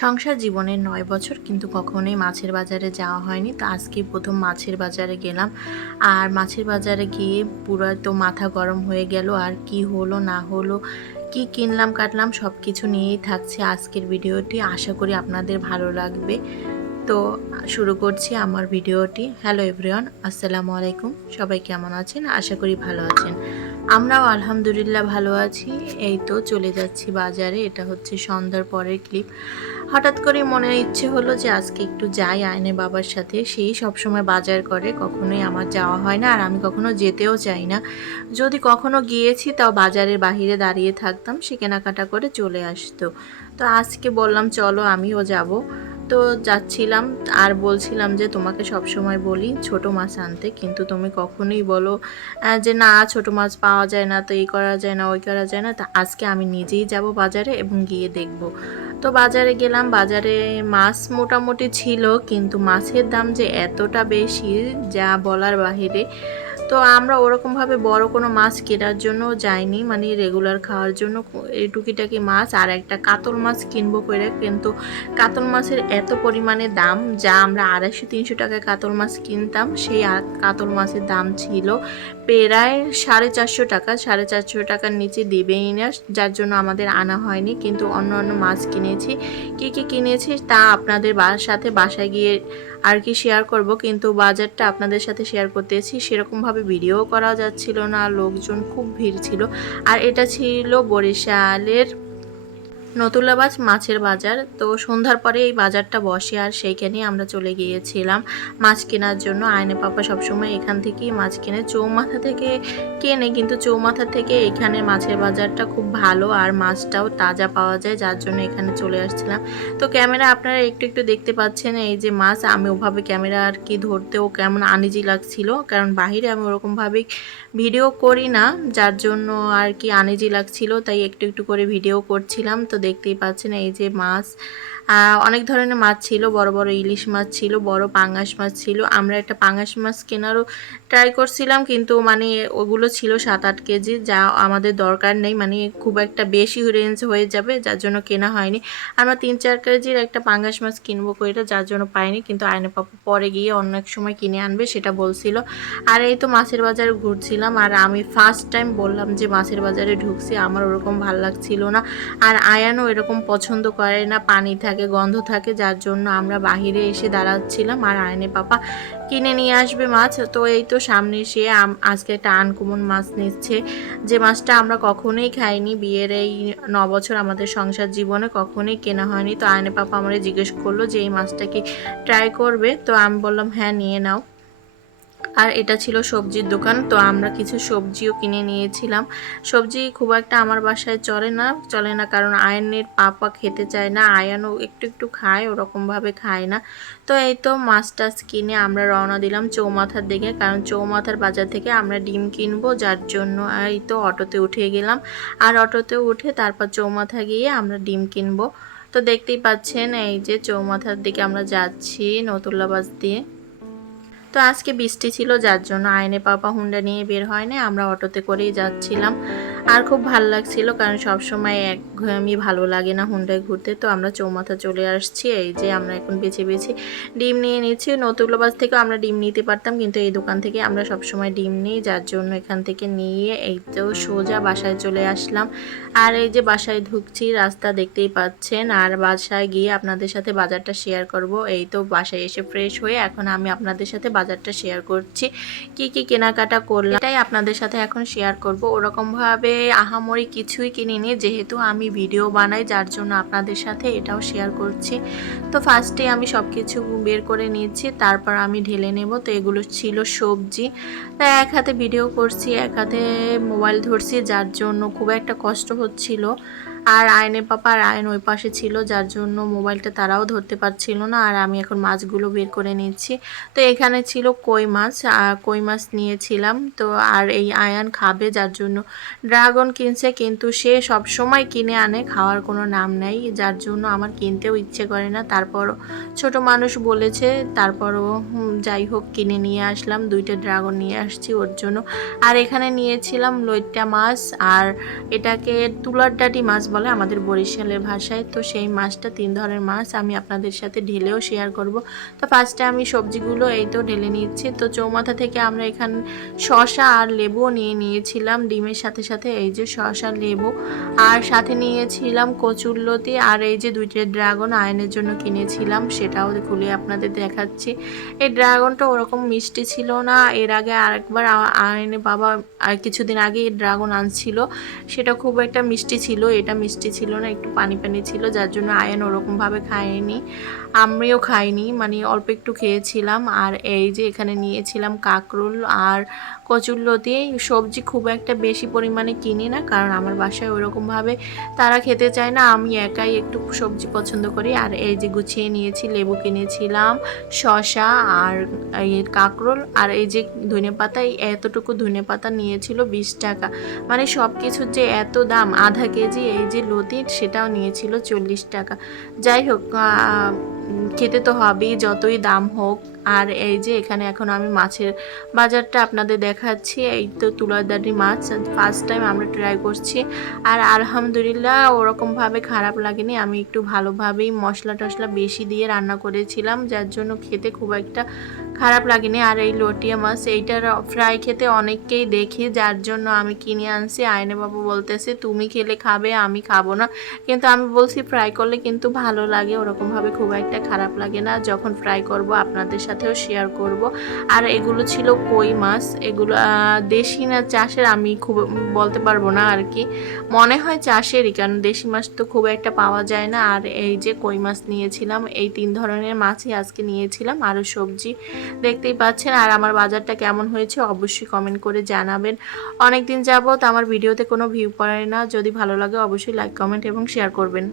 সংসার জীবনের ৯ বছর কিন্তু কখনোই মাছের বাজারে যাওয়া হয়নি। তো আজকেই প্রথম মাছের বাজারে গেলাম। আর মাছের বাজারে গিয়ে পুরা তো মাথা গরম হয়ে গেল। আর কি হলো না হলো, কি কিনলাম কাটলাম সব কিছু নিয়েই থাকছে আজকের ভিডিওটি। আশা করি আপনাদের ভালো লাগবে। তো শুরু করছি আমার ভিডিওটি। হ্যালো এভরিওয়ান, আসসালামু আলাইকুম। সবাই কেমন আছেন? আশা করি ভালো আছেন। আমরাও আলহামদুলিল্লাহ ভালো আছি। এই তো চলে যাচ্ছি বাজারে। এটা হচ্ছে সন্ধ্যার পরের ক্লিপ। হঠাৎ করে মনের ইচ্ছে হলো যে আজকে একটু যাই আয়নের বাবার সাথে। সেই সবসময় বাজার করে, কখনোই আমার যাওয়া হয় না আর আমি কখনো যেতেও চাই না। যদি কখনো গিয়েছি তাও বাজারের বাহিরে দাঁড়িয়ে থাকতাম, সে কেনাকাটা করে চলে আসতো। তো আজকে বললাম চলো আমিও যাব। তো যাচ্ছিলাম আর বলছিলাম যে তোমাকে সব সময় বলি ছোট মাছ আনতে, কিন্তু তুমি কখনোই বলো যে না ছোট মাছ পাওয়া যায় না, তো এই করা যায় না ওই করা যায় না। তা আজকে আমি নিজেই যাব বাজারে এবং গিয়ে দেখব। তো বাজারে গেলাম। বাজারে মাছ মোটামুটি ছিল, কিন্তু মাছের দাম যে এতটা বেশি যা বলার বাহিরে। তো আমরা ওরকমভাবে বড় কোনো মাছ কেনার জন্য যাইনি, মানে রেগুলার খাওয়ার জন্য এই টুকিটাকি মাছ আর একটা কাতল মাছ কিনবো করে। কিন্তু কাতল মাছের এত পরিমাণে দাম, যা আমরা 250-300 টাকায় কাতল মাছ কিনতাম, সেই কাতল মাছের দাম ছিল প্রায় 450 টাকা। 450 টাকার নিচে দেবেই না, যার জন্য আমাদের আনা হয়নি। কিন্তু অন্য অন্য মাছ কিনেছি। কি কি কিনেছি তা আপনাদের সাথে বাসায় গিয়ে আর কি শেয়ার করব, কিন্তু বাজারটা আপনাদের সাথে শেয়ার করতেছি। সেরকমভাবে ভিডিও করা যাচ্ছিল না, লোকজন খুব ভিড় ছিল। আর এটা ছিল বরিশালের নতুলাবাজ মাছের বাজার। তো সন্ধ্যার পরে এই বাজারটা বসে আর সেইখানেই আমরা চলে গিয়েছিলাম মাছ কেনার জন্য। আয়নে পাপা সবসময় এখান থেকেই মাছ কেনে, চৌমাথা থেকে কেনে, কিন্তু চৌমাথা থেকে এখানে মাছের বাজারটা খুব ভালো আর মাছটাও তাজা পাওয়া যায়, যার জন্য এখানে চলে আসছিলাম। তো ক্যামেরা আপনারা একটু একটু দেখতে পাচ্ছেন এই যে মাছ, আমি ওভাবে ক্যামেরা আর কি ধরতেও কেমন আনইজি লাগছিল, কারণ বাহিরে আমি ওরকমভাবে ভিডিও করি না, যার জন্য আর কি আনইজি লাগছিল, তাই একটু একটু করে ভিডিও করছিলাম। তো দেখতেই পাচ্ছেন এই যে মাছ, অনেক ধরনের মাছ ছিল। বড় বড় ইলিশ মাছ ছিল, বড় পাঙ্গাস মাছ ছিল। আমরা একটা পাঙ্গাস মাছ কেনারও ট্রাই করছিলাম, কিন্তু মানে ওগুলো ছিল 7-8 কেজি, যা আমাদের দরকার নেই, মানে খুব একটা বেশি রেঞ্জ হয়ে যাবে, যার জন্য কেনা হয়নি। আমরা 3-4 কেজির একটা পাঙ্গাস মাছ কিনবো কইরা, যার জন্য পাইনি। কিন্তু আয়নে পাপা পরে গিয়ে অন্য এক সময় কিনে আনবে সেটা বলছিল। আর এই তো মাছের বাজারে ঘুরছিলাম। আর আমি ফার্স্ট টাইম বললাম যে মাছের বাজারে ঢুকছি, আমার ওরকম ভাল লাগছিল না। আর আয়ানও এরকম পছন্দ করে না, পানি থাকে গন্ধ থাকে, যার জন্য আমরা বাহিরে এসে দাঁড়াচ্ছিলাম। আর আয়নে পাপা কিনে নিয়ে আসবে মাছ। তো এই তো সামনে এসে আজকে একটা আনকমন মাছ নিচ্ছে, যে মাছটা আমরা কখনোই খাইনি। বিয়ের এই 9 বছর আমাদের সংসার জীবনে কখনোই কেনা হয়নি। তো আয়নে পাপা আমারে জিজ্ঞেস করলো যে এই মাছটা কি ট্রাই করবে, তো আমি বললাম হ্যাঁ নিয়ে নাও। আর এটা ছিল সবজির দোকান, তো আমরা কিছু সবজিও কিনে নিয়েছিলাম। সবজি খুব একটা আমার বাসায় চলে না, কারণ আয়নের পাপা খেতে চায় না, আয়ানও একটু একটু খায়, ওরকমভাবে খায় না। তো এই তো মাছ টাছ কিনে আমরা রওনা দিলাম চৌমাথার দিকে, কারণ চৌমাথার বাজার থেকে আমরা ডিম কিনবো, যার জন্য এই তো অটোতে উঠে গেলাম। আর অটোতে উঠে তারপর চৌমাথা গিয়ে আমরা ডিম কিনবো। তো দেখতেই পাচ্ছেন এই যে চৌমাথার দিকে আমরা যাচ্ছি নতুল্লাবাজ দিয়ে। তো আজকে বৃষ্টি ছিল, যার জন্য আয়নে পাপা হুন্ডা নিয়ে বের হয় না, আমরা অটোতে করেই যাচ্ছিলাম। আর খুব ভালো লাগছিল, কারণ সবসময় একঘেয়েমি ভালো লাগে না হুন্ডায় ঘুরতে। তো আমরা চৌমাথা চলে আসছি। এই যে আমরা এখন বেছে বেছে ডিম নিয়ে নিচ্ছি। নতুল্লাবাজ থেকেও আমরা ডিম নিতে পারতাম, কিন্তু এই দোকান থেকে আমরা সবসময় ডিম নিই, যার জন্য এখান থেকে নিয়ে এই তো সোজা বাসায় চলে আসলাম। আর এই যে বাসায় ঢুকছি, রাস্তা দেখতেই পাচ্ছেন। আর বাসায় গিয়ে আপনাদের সাথে বাজারটা শেয়ার করব। এই তো বাসায় এসে ফ্রেশ হয়ে এখন আমি আপনাদের সাথে বাজারটা শেয়ার করছি, কি কি কেনাকাটা করলাম এটাই আপনাদের সাথে এখন শেয়ার করব। ওরকমভাবে আহামরি কিছুই কিনিনি, যেহেতু আমি ভিডিও বানাই, যার জন্য আপনাদের সাথে এটাও শেয়ার করছি। তো ফার্স্টে আমি সব কিছু বের করে নিচ্ছি, তারপর আমি ঢেলে নেব। তো এগুলো ছিল সবজি। তাই এক হাতে ভিডিও করছি, এক হাতে মোবাইল ধরছি, যার জন্য খুব একটা কষ্ট হচ্ছিল। আর আয়নের পাপা আর আয়ন ওই পাশে ছিল, যার জন্য মোবাইলটা তারাও ধরতে পারছিল না। আর আমি এখন মাছগুলো বের করে নিচ্ছি। তো এখানে ছিল কই মাছ, আর কই মাছ নিয়েছিলাম। তো আর এই আয়ান খাবে, যার জন্য ড্রাগন কিনছে, কিন্তু সে সব সময় কিনে আনে, খাওয়ার কোনো নাম নাই, যার জন্য আমার কিনতেও ইচ্ছে করে না। তারপরও ছোট মানুষ বলেছে, তারপরও যাই হোক কিনে নিয়ে আসলাম। 2টা ড্রাগন নিয়ে আসছি ওর জন্য। আর এখানে নিয়েছিলাম লইট্টা মাছ, আর এটাকে তুলার ডাঁটি মাছ বলে আমাদের বরিশালের ভাষায়। তো সেই মাছটা 3 ধরনের মাছ আমি আপনাদের সাথে ঢেলেও শেয়ার করব। তো ফার্স্টে আমি সবজিগুলো এই তো ঢেলে নিচ্ছি। তো চৌমাথা থেকে আমরা এখানে শসা আর লেবুও নিয়েছিলাম ডিমের সাথে সাথে, এই যে শসা লেবু, আর সাথে নিয়েছিলাম কচুরলতি, আর এই যে 2টা ড্রাগন আয়নের জন্য কিনেছিলাম, সেটাও খুলে আপনাদের দেখাচ্ছি। এই ড্রাগনটা ওরকম মিষ্টি ছিল না। এর আগে আরেকবার আয়নে বাবা আর কিছুদিন আগে এই ড্রাগন আনছিল, সেটা খুব একটা মিষ্টি ছিল, এটা মিষ্টি ছিল না, একটু পানি পানি ছিল, যার জন্য আয়ন ওরকমভাবে খায়নি, আমিও খাইনি, মানে অল্প একটু খেয়েছিলাম। আর এই যে এখানে নিয়েছিলাম কাঁকরোল আর কচুরলতি। সবজি খুব একটা বেশি পরিমাণে কিনি না, কারণ আমার বাসায় ওরকমভাবে তারা খেতে চায় না, আমি একাই একটু সবজি পছন্দ করি। আর এই যে গুছিয়ে নিয়েছি, লেবু কিনেছিলাম, শসা আর এই কাঁকরোল, আর এই যে ধনেপাতা, এতটুকু ধনেপাতা নিয়েছিল 20 টাকা। মানে সব কিছুর যে এত দাম, আধা কেজি এই যে লতি সেটাও নিয়েছিল 40 টাকা। যাই হোক, খেতে তো হবেই যতই দাম হোক। আর এই যে এখানে এখন আমি মাছের বাজারটা আপনাদের দেখাচ্ছি। এই তো তুলাদারি মাছ ফার্স্ট টাইম আমরা ট্রাই করছি, আর আলহামদুলিল্লাহ ওরকমভাবে খারাপ লাগেনি। আমি একটু ভালোভাবেই মশলা টশলা বেশি দিয়ে রান্না করেছিলাম, যার জন্য খেতে খুব একটা খারাপ লাগেনি। আর এই লটিয়া মাছ এইটার ফ্রাই খেতে অনেককেই দেখি, যার জন্য আমি কিনে আনছি। আয়নে বাবু বলতেছে তুমি খেলে খাবে, আমি খাবো না, কিন্তু আমি বলছি ফ্রাই করলে কিন্তু ভালো লাগে, ওরকমভাবে খুব একটা খারাপ লাগে না। যখন ফ্রাই করব আপনাদের সাথেও শেয়ার করব। আর এগুলো ছিল কই মাছ, এগুলো দেশি না চাষের আমি খুব বলতে পারবো না আর কি, মনে হয় চাষেরই, কারণ দেশি মাছ তো খুব একটা পাওয়া যায় না। আর এই যে কই মাছ নিয়েছিলাম, এই 3 ধরনের মাছই আজকে নিয়েছিলাম, আরও সবজি দেখতেই পাচ্ছেন। আর আমার বাজারটা কেমন হয়েছে অবশ্যই কমেন্ট করে জানাবেন। অনেক দিন যাবত আমার ভিডিওতে কোনো ভিউ পড়ে না, যদি ভালো লাগে অবশ্যই লাইক কমেন্ট এবং শেয়ার করবেন।